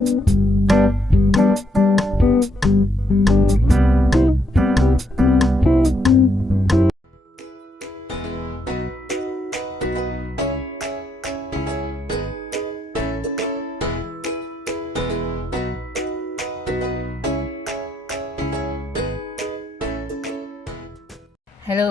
Hello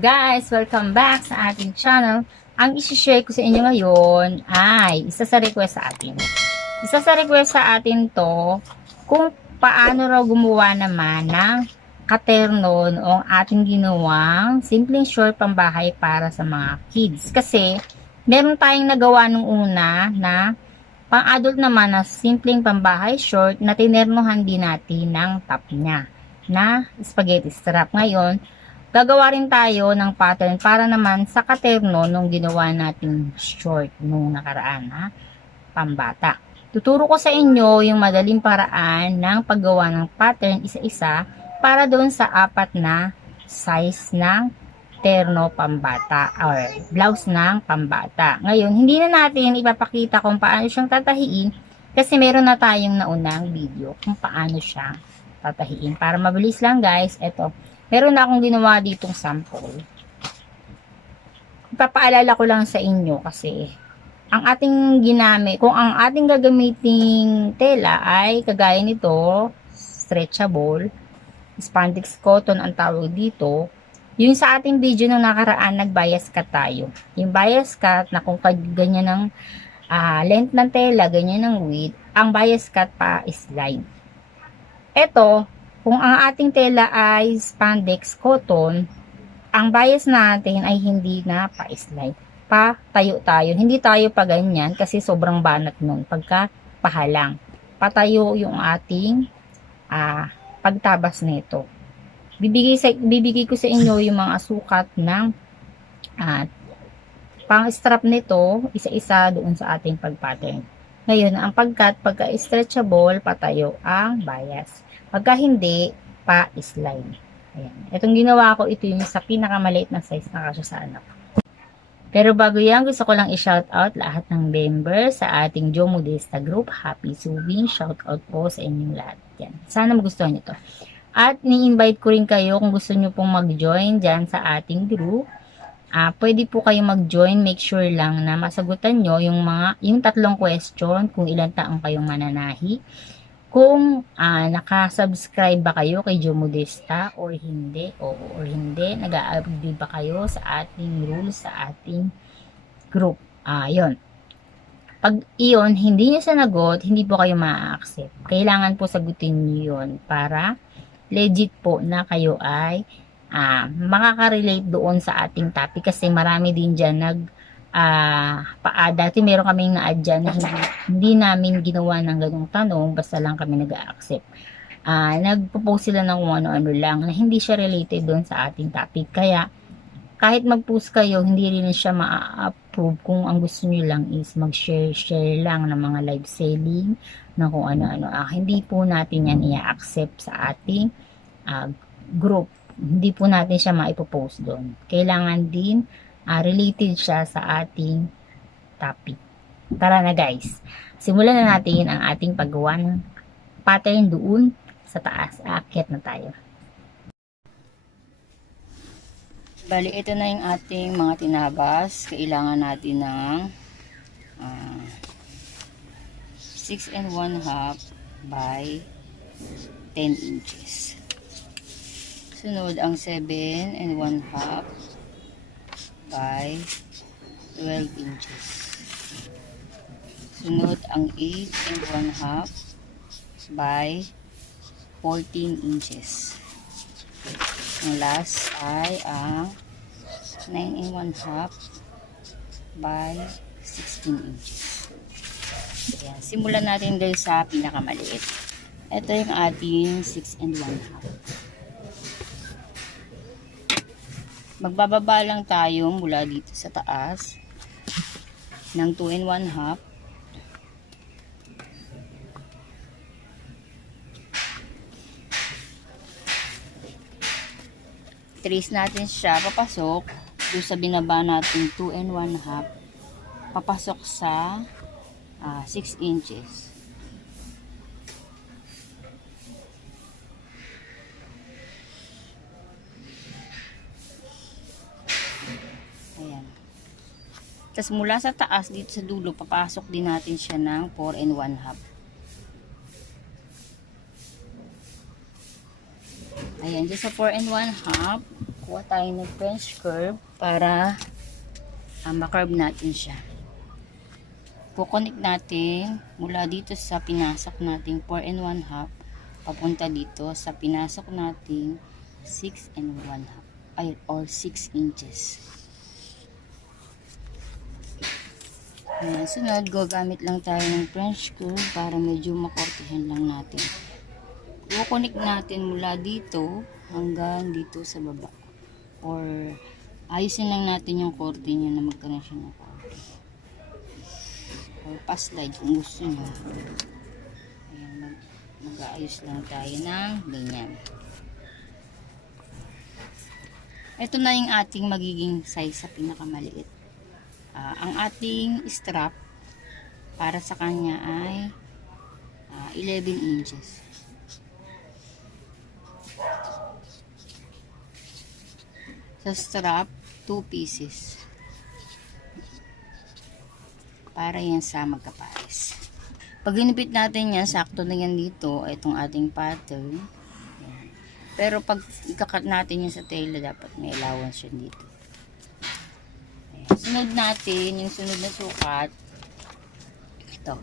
guys! Welcome back sa ating channel. Ang isi-share ko sa inyo ngayon ay isa sa request sa atin. Isa sa request sa atin to kung paano raw gumawa naman ng katerno o ating ginawang simpleng short pambahay para sa mga kids. Kasi meron tayong nagawa nung una na pang-adult naman na simpleng pambahay short na tinernohan din natin ng top niya na spaghetti strap. Ngayon, gagawa rin tayo ng pattern para naman sa katerno nung ginawa nating short nung nakaraan na pambata. Tuturo ko sa inyo yung madaling paraan ng paggawa ng pattern isa-isa para doon sa apat na size ng terno pambata or blouse ng pambata. Ngayon, hindi na natin ipapakita kung paano siyang tatahiin kasi meron na tayong naunang video kung paano siyang tatahiin. Para mabilis lang guys, eto. Meron na akong ginawa ditong sample. Ipapaalala ko lang sa inyo kasi ang ating ginamit, kung ang ating gagamiting tela ay kagaya nito, stretchable, spandex cotton ang tawag dito, yung sa ating video na nakaraan, nag-bias cut tayo. Yung bias cut na kung ganyan ng length ng tela, ganyan ng width, ang bias cut pa slide. Ito, kung ang ating tela ay spandex cotton, ang bias natin ay hindi na pa-slide. Patayo tayo. Hindi tayo pa ganyan kasi sobrang banat nun pagka pahalang. Patayo yung ating pagtabas nito. Bibigay ko sa inyo yung mga sukat ng pang-strap nito, isa-isa doon sa ating pag-pattern. Ngayon, ang pagka-stretchable, patayo ang bias. Pagka hindi, pa-slide. Ayan. Itong ginawa ko, ito yung sa pinakamaliit na size na kasya sa anak. Pero bago yan, gusto ko lang i-shoutout lahat ng members sa ating Joe Modesta group. Happy Subing. Shoutout po sa inyong lahat. Yan. Sana magustuhan nyo to. At ni-invite ko rin kayo kung gusto nyo pong mag-join dyan sa ating group. Pwede po kayo mag-join. Make sure lang na masagutan nyo yung tatlong question kung ilang taong kayong mananahi. Kung nakasubscribe ba kayo kay Joe Modesta or hindi, or hindi, nag-a-agree ba kayo sa ating rules, sa ating group. Yun. Pag iyon, hindi nyo sanagot, hindi po kayo ma-accept. Kailangan po sagutin nyo yun para legit po na kayo ay makaka-relate doon sa ating topic kasi marami din dyan dati meron kaming na-add dyan na hindi namin ginawa ng ganung tanong, basta lang kami nag-a-accept. Nagpo-post sila ng kung ano-ano lang na hindi siya related doon sa ating topic. Kaya, kahit mag-post kayo, hindi rin siya ma-approve kung ang gusto nyo lang is mag-share lang ng mga live selling na kung ano-ano. Hindi po natin yan i-accept sa ating group. Hindi po natin siya maipopost doon. Kailangan din related siya sa ating topic. Tara na guys. Simulan na natin ang ating paggawa ng pattern doon sa taas. Aakyat na tayo. Bali, ito na yung ating mga tinabas. Kailangan natin ng 6 1/2 by 10 inches. Sunod ang 7 1/2 by 12 inches. Sunod ang 8 1/2 by 14 inches. Ang last ay ang 9 1/2 by 16 inches. Ayan. Simulan natin guys sa pinakamaliit. Ito yung ating 6 1/2. Magbababa lang tayo mula dito sa taas ng 2 1/2. Trace natin siya papasok doon sa binaba natin 2 1/2 papasok sa 6 inches. Tapos mula sa taas, dito sa dulo, papasok din natin siya ng 4 1/2. Ayan, dyan sa 4 1/2, kuha tayo ng French curve para makarve natin siya. Kukonek natin mula dito sa pinasok nating 4 1/2 papunta dito sa pinasok nating 6 1/2 or 6 inches. Ayan, sunod, gagamit lang tayo ng French curve para medyo makortihan lang natin. Kukonek natin mula dito hanggang dito sa baba, or ayusin lang natin yung korte niya na magkaroon siya ng korte, or pa-slide kung gusto nyo. Ayan, mag-aayos lang tayo ng ganyan. Ito na yung ating magiging size sa pinakamaliit. Ang ating strap para sa kanya ay 11 inches. Sa strap, 2 pieces. Para yan sa magkapares. Pag ginipit natin yan, sakto na yan dito, itong ating pattern. Yan. Pero pag ikakat natin yan sa tela, dapat may allowance yan dito. Ayan. Sunod natin, yung sunod na sukat, ito.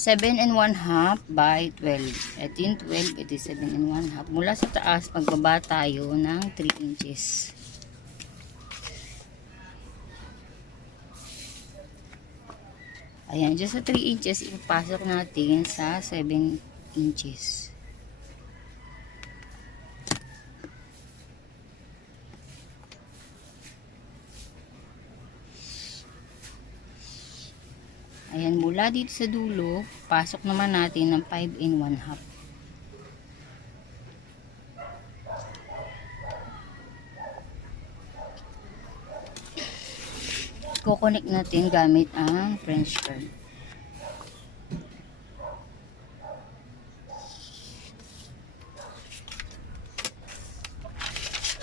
7 1/2 by 12. Ito yung 12, ito yung 7 1/2. Mula sa taas, pagbaba tayo ng 3 inches. Ayan, dyan sa 3 inches, ipapasok natin sa 7 inches. Ayan, mula dito sa dulo, pasok naman natin ng 5 1/2. Kukonek natin gamit ang French curve.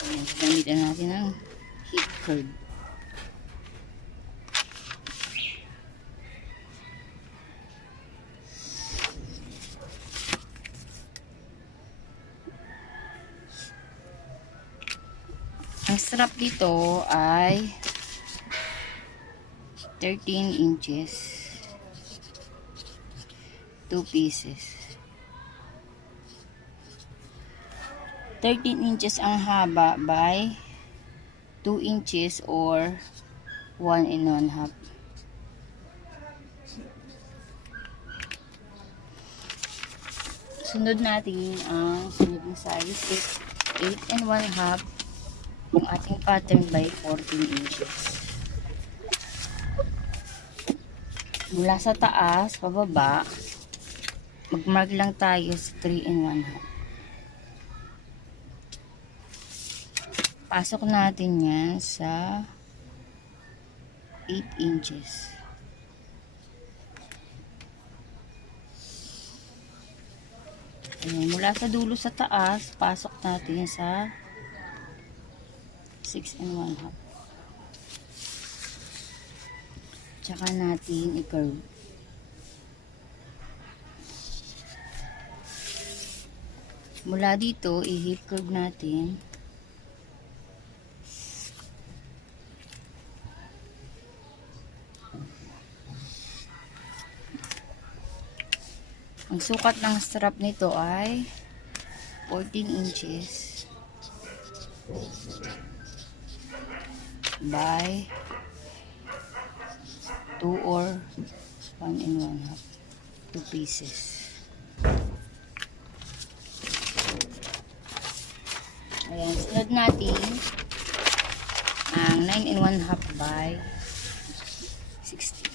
Ayan, gamitin natin ang hip curve. Ang strap dito ay 13 inches, 2 pieces. 13 inches ang haba by 2 inches or 1 1/2. Sunod natin ang sunod na size, 8 1/2 kung ating pattern by 14 inches. Mula sa taas, pababa, mag-mark lang tayo sa 3 1/2. Pasok natin yan sa 8 inches. Ayan, mula sa dulo sa taas, pasok natin sa 6 1/2. Tsaka natin i-curve. Mula dito, i-hip curve natin. Ang sukat ng strap nito ay 14 inches by 2 or 1 1/2, 2 pieces. Ayan, sunod natin ang 9 1/2 by 16.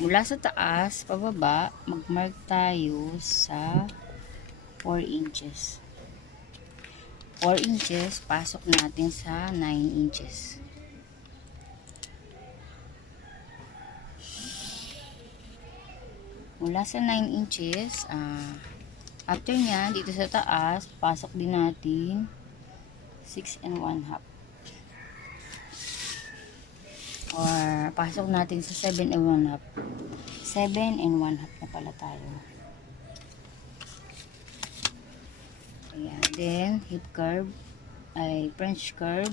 Mula sa taas, pababa, mag-mark tayo sa 4 inches. 4 inches, pasok natin sa 9 inches. Mula sa 9 inches, after nyan, dito sa taas, pasok din natin 6 and 1/2. Or pasok natin sa 7 and 1/2. 7 and 1/2 na pala tayo. Ayan. Then, hip curve ay French curve.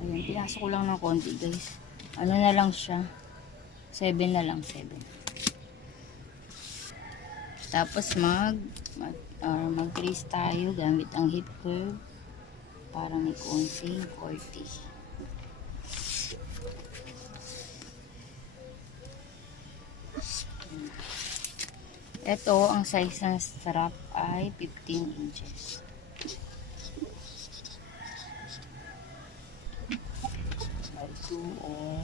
Ayan, pinasok ko lang ng konti guys. Ano na lang siya? 7 na lang, 7. Tapos mag-trace tayo gamit ang hip curve para may konting 40. Ito, ang size ng strap ay 15 inches. By 2 or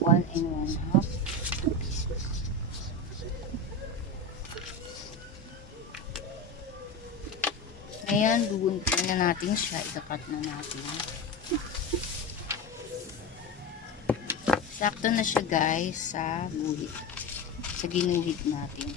1 and 1/2. Ngayon, gugunting na natin siya. Ikakat na natin. Sakto na siya guys sa guhit. Sa ginuhit natin.